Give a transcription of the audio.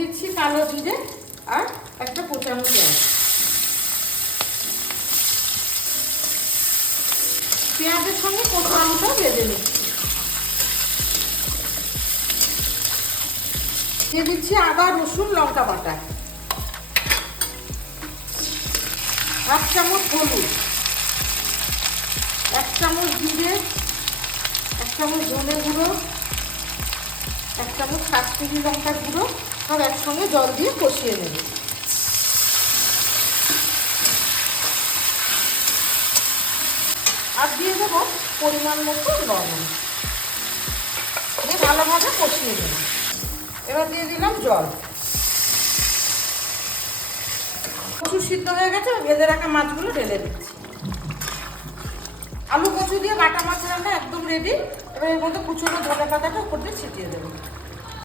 দিচ্ছি কালো জিরে আর একটা কোচানো পেঁয়াজ। পেঁয়াজের সঙ্গে কোচানোটা ভেজে নিচ্ছি। দিয়ে দিচ্ছি আদা রসুন লঙ্কা বাটা, 1 চামচ হলুদ, 1 চামচ জিরে, 1 চামচ ধনে গুঁড়ো, 1 চামচ কাশ্মীরি লঙ্কার গুঁড়ো, সব একসঙ্গে জল দিয়ে কষিয়ে নেব। আর দিয়ে দেবো পরিমাণ মতো লবণ, দিয়ে ভালোভাবে কষিয়ে নেব। এবার দিয়ে দিলাম জল। কচু সিদ্ধ হয়ে গেছে, ভেজে রাখা মাছগুলো ঢেলে দিচ্ছি। আলু কচু দিয়ে বাটা মাছ রান্না একদম রেডি। এবার এর মধ্যে কুচনো ধনে পাতাটা উপর দিয়ে ছিটিয়ে দেবো।